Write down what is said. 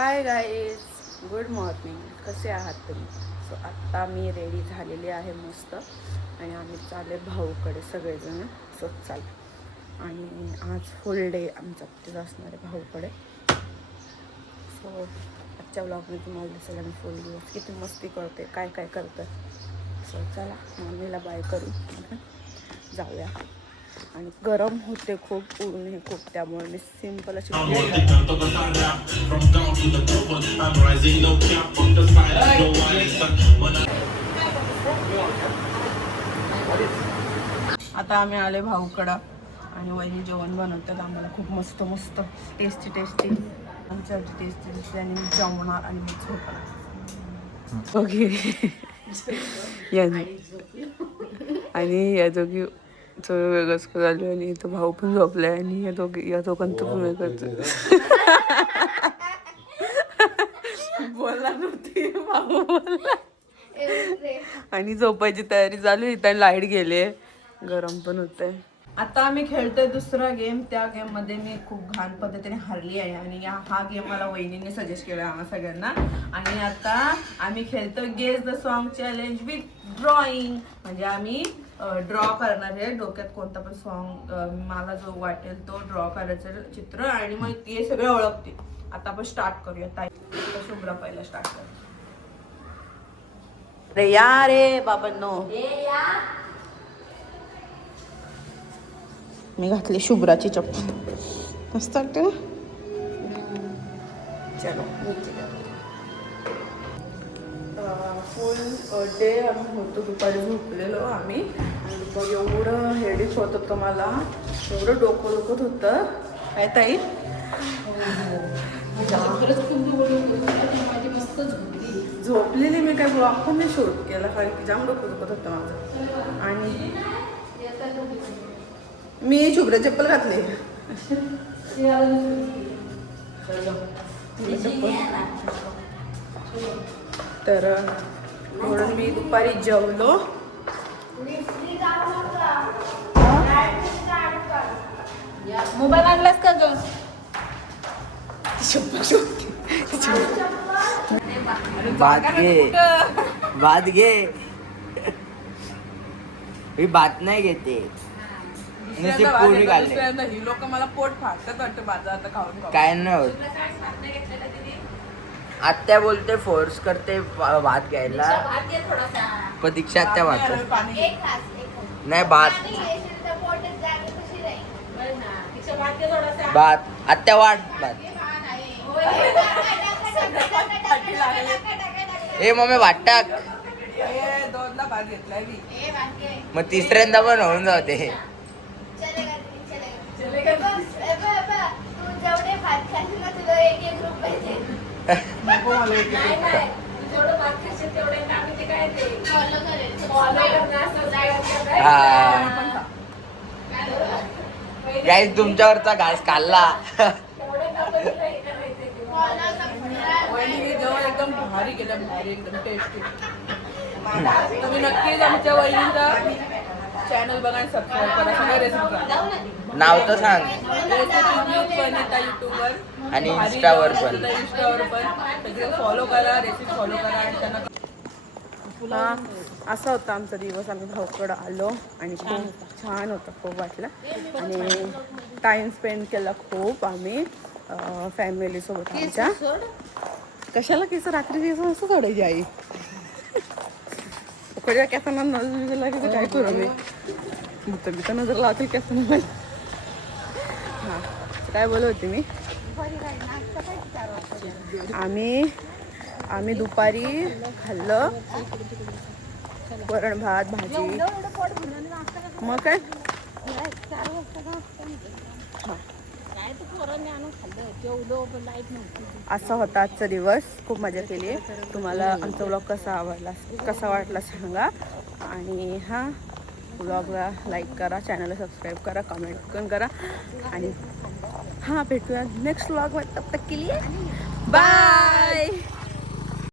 Hi guys, good morning. कसे आहात तुम्ही? सो आत्ता मी रेडी झालेली आहे मस्त आणि आम्ही चालले भाऊकडे सगळेजण. सो चाल आणि आज फुल डे आमचा तिथं असणार आहे भाऊकडे. सो आजच्या ब्लॉगमध्ये तुम्हाला दिसेल आम्ही फुल दिवस किती मस्ती करते, काय काय करतं. सो चला मम्मीला बाय करू जाऊया. आणि गरम होते खूप, ऊन हे खूप, त्यामुळे मी सिम्पल अशी आता आम्ही आले भाऊकडं आणि वहिनी जेवण बनवतात आम्हाला खूप मस्त मस्त टेस्टी टेस्टी. आमच्यासाठी टेस्टी टेस्टी आणि मी जेवणार आणि मी झोपणार. ओके आणि या दोघी वेगळंच झालं आणि इथं भाऊ पण झोपलाय आणि या दोघांचं पण वेगळंच बोलला नव्हती भाऊ बोलला आणि झोपायची तयारी चालू. इथं लाईट गेले, गरम पण होतंय. आता आम्ही खेळतोय दुसरा गेम. त्या गेम मध्ये मी खूप घाण पद्धतीने हरली आहे आणि हा गेम मला वहिनीने सजेस्ट केला आम्हा सगळ्यांना. आणि आता आम्ही खेळतोय guess the song challenge with drawing. म्हणजे आम्ही ड्रॉ करणार आहे डोक्यात कोणता पण सॉन्ग, मला जो वाटेल तो ड्रॉ करायचं चित्र आणि मग ते सगळे ओळखते. आता आपण स्टार्ट करूया. ताई शुभ्रा पहिला स्टार्ट कर. रे या रे बाबांनो, मी घातली शुभ्राची चप्पल. मस्त वाटते ना. चलो फुल डे आम्ही होतो, दुपारी झोपलेलो आम्ही आणि दुपारी एवढं हेडेक होत होतं मला, एवढं डोकं दुखत होतं. काय ताई झोपलेली मी, काय ब्लॉग पण मी शूट केला कारण की जाम डोकं दुखत होतं माझं. आणि मी शुभ्र चप्पल घातली. तर म्हणून मी दुपारी जेवलो. मोबाईल आणलास का ग? बात घे ही बात नाही घेते. ही लोक मला पोट फाटत वाटतं माझं आता खाऊन. काय नाही होत. आत्या बोलते फोर्स करते भात घ्यायला, पण दीक्षा आत्या भात नाही. भात आत्या वाट भात. ए मम्मी भात टाक. दोनला भात घेतलाय मी, मग तिसऱ्यांदा पण होऊन जाते. गाईस तुमच्यावरचा घास खाल्ला. जेवण एकदम भारी केलं, भारी एकदम टेस्टी. तुम्ही नक्कीच आमच्या वहिनीचा चॅनल बघा आणि सबस्क्राईब करा. सगळ्या रेसिपी नाव तर सांग. युट्यूबवर आणि इंस्टावर पण सगळे फॉलो करा, रेसिपी फॉलो करा. आणि त्यांना असा होता आमचा दिवस. आम्ही भाऊकडं आलो आणि खूप छान होतं, खूप वाटलं आणि टाइम स्पेंड केला खूप आम्ही फॅमिलीसोबत आमच्या. कशाला केस रात्री केस असं सोडायची आई उकड्या केसांना नजर लागेल तर काय करू मी. तर नजर लावतील केसांना. हां काय बोलत होते मी. आम्ही दुपारी खाल्लं वरण भात भाजी. मग काय असा होता आजचा दिवस. खूप मजा केली. तुम्हाला आमचा व्लॉग कसा वाटला सांगा. आणि हा व्लॉगला लाईक करा, चॅनलला सबस्क्राईब करा, कमेंट पण करा. आणि हां भेटूया नेक्स्ट व्लॉग. तब तक के लिए बाय.